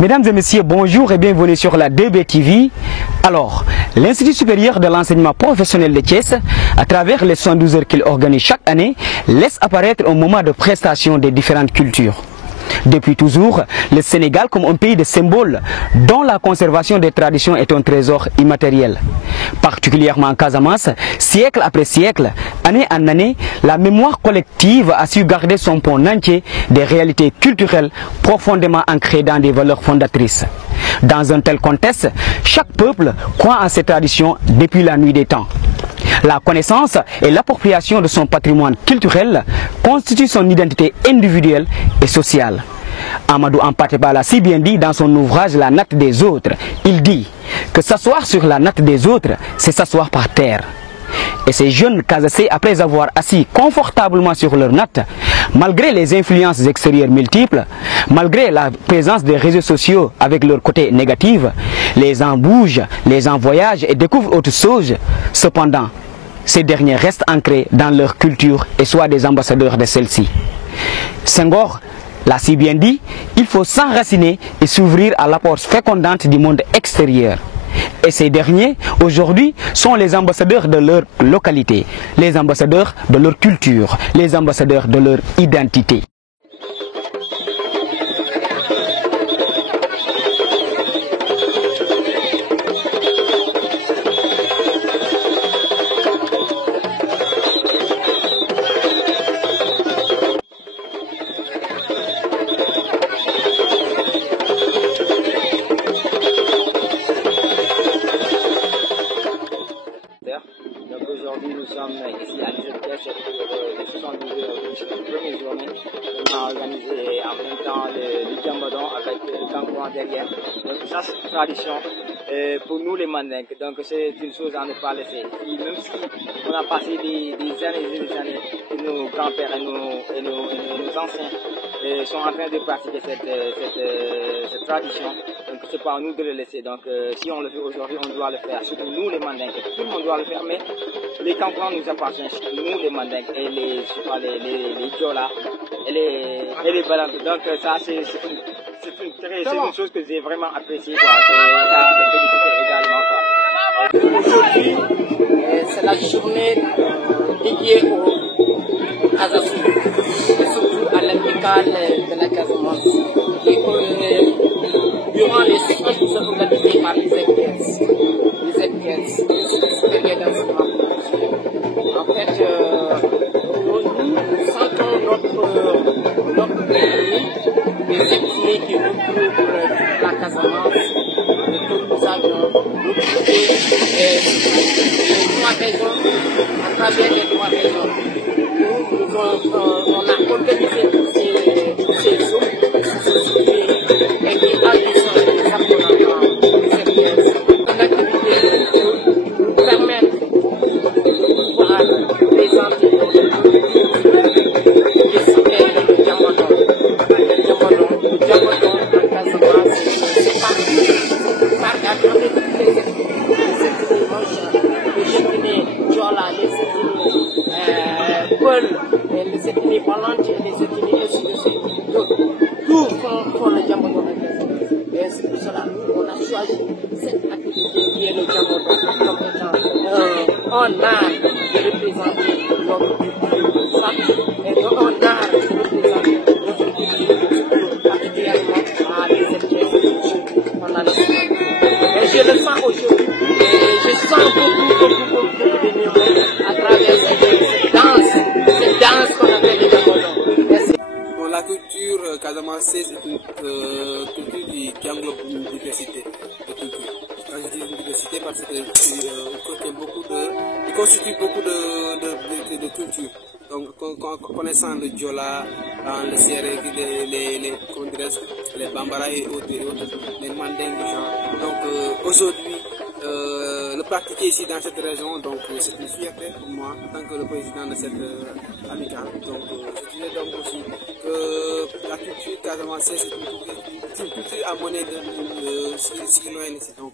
Mesdames et messieurs, bonjour et bienvenue sur la DBTV. Alors, l'Institut supérieur de l'enseignement professionnel de Thiès, à travers les 112 heures qu'il organise chaque année, laisse apparaître un moment de prestation des différentes cultures. Depuis toujours, le Sénégal comme un pays de symboles dont la conservation des traditions est un trésor immatériel. Particulièrement en Casamance, siècle après siècle, année en année, la mémoire collective a su garder son pont entier des réalités culturelles profondément ancrées dans des valeurs fondatrices. Dans un tel contexte, chaque peuple croit en ses traditions depuis la nuit des temps. La connaissance et l'appropriation de son patrimoine culturel constituent son identité individuelle et sociale. Amadou Hampâté-Bâ l'a si bien dit dans son ouvrage La natte des autres. Il dit que s'asseoir sur la natte des autres, c'est s'asseoir par terre. Et ces jeunes Casaçais, après avoir assis confortablement sur leur natte, malgré les influences extérieures multiples, malgré la présence des réseaux sociaux avec leur côté négatif, les en bougent, les en voyagent et découvrent autre chose. Cependant, ces derniers restent ancrés dans leur culture et soient des ambassadeurs de celle-ci. Senghor l'a si bien dit, il faut s'enraciner et s'ouvrir à l'apport fécondante du monde extérieur. Et ces derniers, aujourd'hui, sont les ambassadeurs de leur localité, les ambassadeurs de leur culture, les ambassadeurs de leur identité. Donc aujourd'hui nous sommes ici à l'ISEP pour le 72e première journée. On a organisé en même temps le Djambodon avec le Kangourou derrière. Donc ça c'est une tradition pour nous les Mandingues. Donc c'est une chose à ne pas laisser. Et même si on a passé des années et des années, que nos grands-pères et nos anciens sont en train de pratiquer cette tradition. Donc c'est pas à nous de le laisser. Donc si on le fait aujourd'hui, on doit le faire. Surtout nous les Mandingues. Tout le monde doit le faire, mais les Kangourous nous appartiennent. Nous les Mandingues et les Diola et les Balantes. Donc ça c'est une chose que j'ai vraiment appréciée. Aujourd'hui, c'est la journée dédiée aux Casaçais, et surtout à l'amicale de la Casamance. Durant les 60 jours organisés par les ZKS, en fait, nous sentons notre pays, les ethnies qui recouvrent toute la Casamance, nous avons recouvré trois raisons, à travers les trois raisons. On a organisé tous ces jours et qui agissent les apprenants des ZKS. Une activité pour nous permettre de pouvoir présenter le Djambodon en Casamance. C'est par la grande les ethnies Diola, les ethnies Peul, les ethnies Balantes, les ethnies ainsi de suite. Tout font le Djambodon en Casamance. Et c'est pour cela qu'on a choisi cette activité qui est le Djambodon comme étant un art de représenter notre culture sacrée et un art de représenter notre culture particulièrement à des ZKS pendant le Sénégal. Et je le sens aujourd'hui. Et je sens beaucoup d'énergie à travers cette danse qu'on appelle le Djambodon. Bon, la culture casamançaise est une culture qui englobe une diversité de cultures. Quand je dis une diversité, parce que il constitue beaucoup de cultures. Donc, connaissant le Diola, le Séré, les Bambara et autres, les Mandingues, genre. Donc, aujourd'hui, le pratiquer ici dans cette région, donc c'est une fierté pour moi en tant que le président de cette amicale. Donc je dirais donc aussi que la culture casamançaise c'est une culture à monnaie de citoyenneté. Donc